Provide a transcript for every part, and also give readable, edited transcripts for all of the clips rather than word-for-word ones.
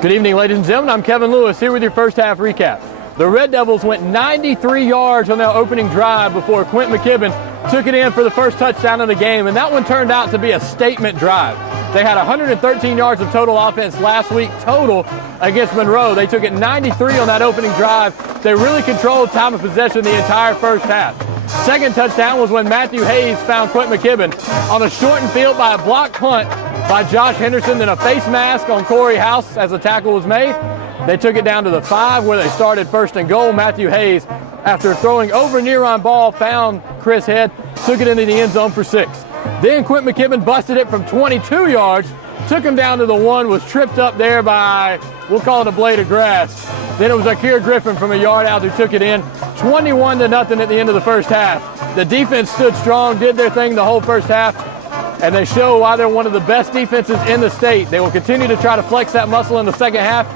Good evening, ladies and gentlemen. I'm Kevin Lewis here with your first half recap. The Red Devils went 93 yards on their opening drive before Quint McKibben took it in for the first touchdown of the game, and that one turned out to be a statement drive. They had 113 yards of total offense last week total against Monroe. They took it 93 on that opening drive. They really controlled time of possession the entire first half. Second touchdown was when Matthew Hayes found Quint McKibben on a shortened field by a blocked punt by Josh Henderson, then a face mask on Corey House as the tackle was made. They took it down to the 5 where they started first and goal. Matthew Hayes, after throwing over near on ball, found Chris Head, took it into the end zone for 6. Then Quint McKibben busted it from 22 yards, took him down to the 1, was tripped up there by, we'll call it a blade of grass. Then it was Akir Griffin from a yard out who took it in. 21-0 at the end of the first half. The defense stood strong, did their thing the whole first half, and they show why they're one of the best defenses in the state. They will continue to try to flex that muscle in the second half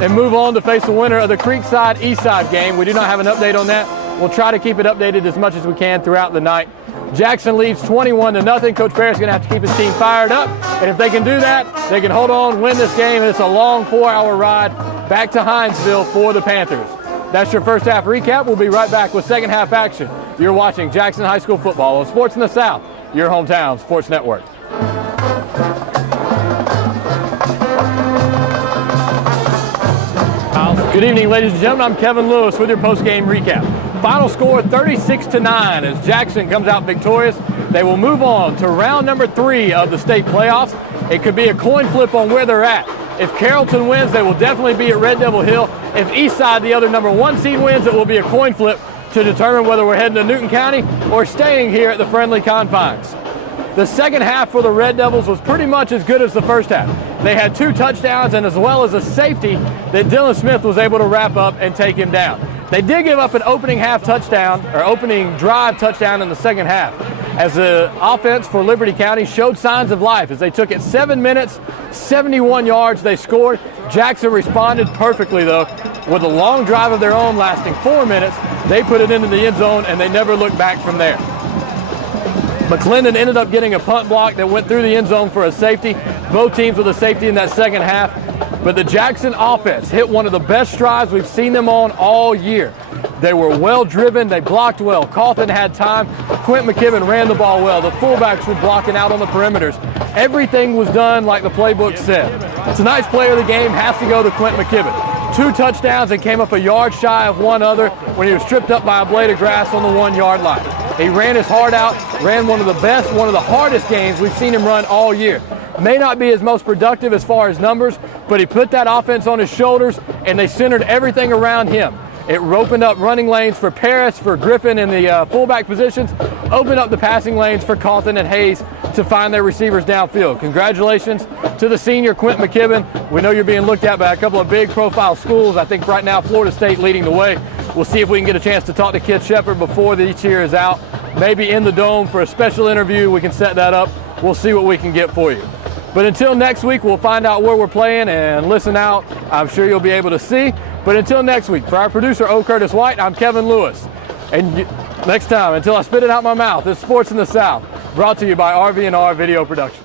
and move on to face the winner of the Creekside-Eastside game. We do not have an update on that. We'll try to keep it updated as much as we can throughout the night. Jackson leads 21-0. Coach Ferris is going to have to keep his team fired up, and if they can do that, they can hold on, win this game, and it's a long 4-hour ride back to Hinesville for the Panthers. That's your first half recap. We'll be right back with second half action. You're watching Jackson High School football on Sports in the South, your hometown sports network. Good evening, ladies and gentlemen. I'm Kevin Lewis with your post-game recap. Final score 36-9 as Jackson comes out victorious. They will move on to round number 3 of the state playoffs. It could be a coin flip on where they're at. If Carrollton wins, they will definitely be at Red Devil Hill. If Eastside, the other number 1 seed, wins, it will be a coin flip to determine whether we're heading to Newton County or staying here at the friendly confines. The second half for the Red Devils was pretty much as good as the first half. They had 2 touchdowns and as well as a safety that Dylan Smith was able to wrap up and take him down. They did give up an opening drive touchdown in the second half as the offense for Liberty County showed signs of life as they took it 7 minutes, 71 yards. They scored. Jackson responded perfectly, though, with a long drive of their own lasting 4 minutes. They put it into the end zone, and they never looked back from there. McClendon ended up getting a punt block that went through the end zone for a safety. Both teams with a safety in that second half. But the Jackson offense hit one of the best strides we've seen them on all year. They were well driven. They blocked well. Cawthon had time. Quint McKibben ran the ball well. The fullbacks were blocking out on the perimeters. Everything was done like the playbook said. Tonight's player of the game has to go to Quint McKibben. 2 touchdowns and came up a yard shy of one other when he was tripped up by a blade of grass on the 1-yard line. He ran his heart out, ran one of the best, one of the hardest games we've seen him run all year. May not be his most productive as far as numbers, but he put that offense on his shoulders, and they centered everything around him. It opened up running lanes for Paris, for Griffin in the fullback positions, opened up the passing lanes for Cawthon and Hayes to find their receivers downfield. Congratulations to the senior Quint McKibben. We know you're being looked at by a couple of big profile schools. I think right now Florida State leading the way. We'll see if we can get a chance to talk to Kid Shepard before each year is out. Maybe in the Dome for a special interview. We can set that up. We'll see what we can get for you. But until next week, we'll find out where we're playing and listen out. I'm sure you'll be able to see. But until next week, for our producer, O. Curtis White, I'm Kevin Lewis. And next time, until I spit it out my mouth, it's Sports in the South, brought to you by RV&R Video Production.